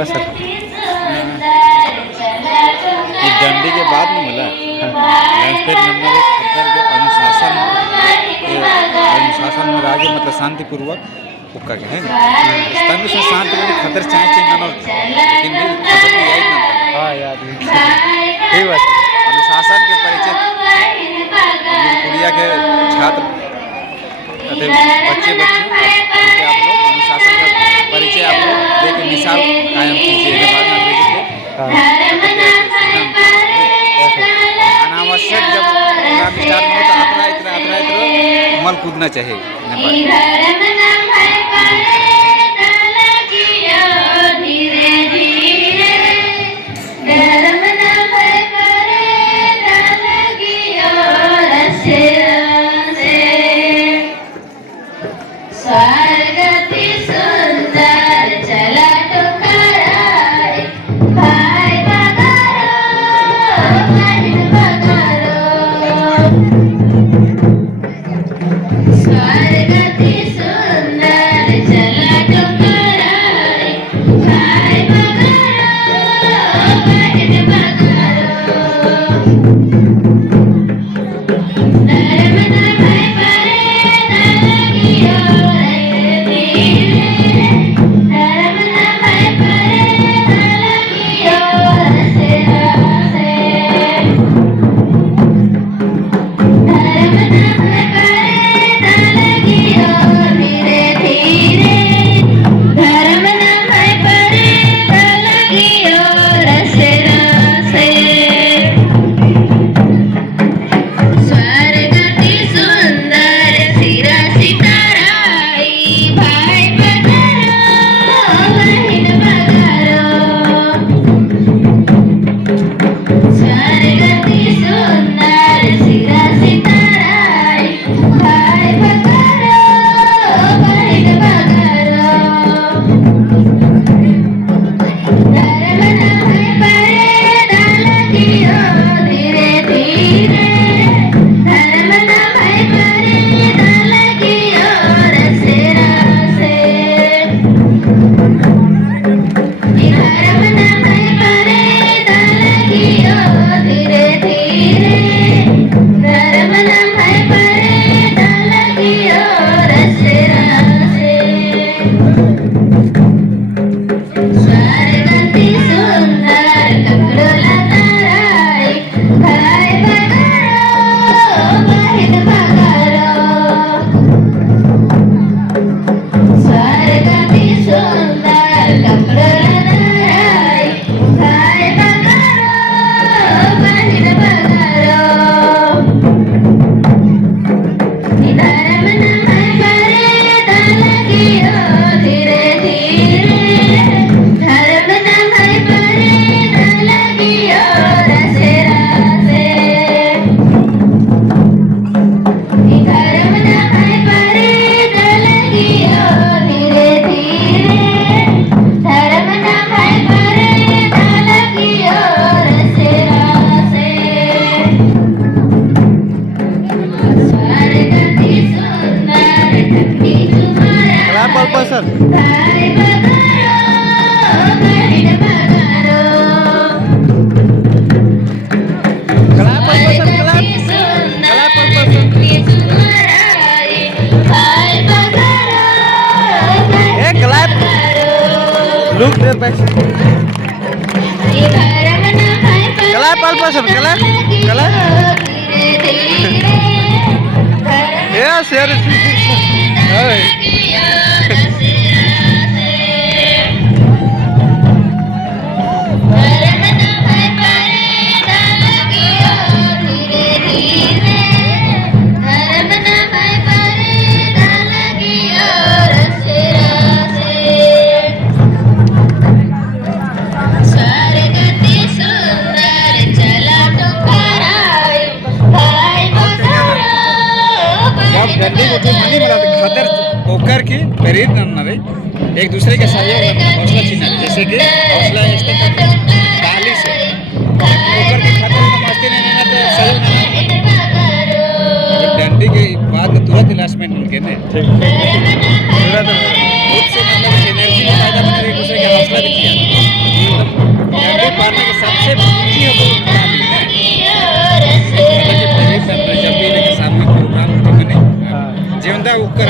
होगा सर। ये डंडी के बाद में बोला व्यवस्थित नंबर एक खतर के अनुशासन में राज्य मतलब शांतिपूर्वक उपका के है स्थान में शांति में खतर चाहे चाहिए ना लेकिन भी खतर की याद नहीं हाँ याद ठीक बात है। अनुशासन के परिचय गुड़िया के छात्र अतः बच्चे बच्चे आप लोग अनुशासन का परिचय आप लोग दे के मिसाल कायम कीजिए बाद में अंग्रेजी के अनावश्यक जब प्रोग्राम स्टार्ट हो तो अतरा मल कूदना चाहिए Nepal sir look there back clap all person clap yeah share it खतर होकर के प्रेरित करना रे एक दूसरे के सहयोग करना हौसला छीना जैसे कि हौसला इससे ताली से होकर के खतर में मस्ती नहीं रहना तो सहयोग नहीं डंडी के बाद में तुरंत इलाजमेंट उनके ने ठीक तुरंत खुद से मतलब एनर्जी का फायदा बना एक दूसरे के हौसला भी किया उतारने के सबसे ऊंची हमको उतार ली है पहले जब भी लेके सामूहिक प्रोग्राम होते बने हाँ जेवंदा उपकर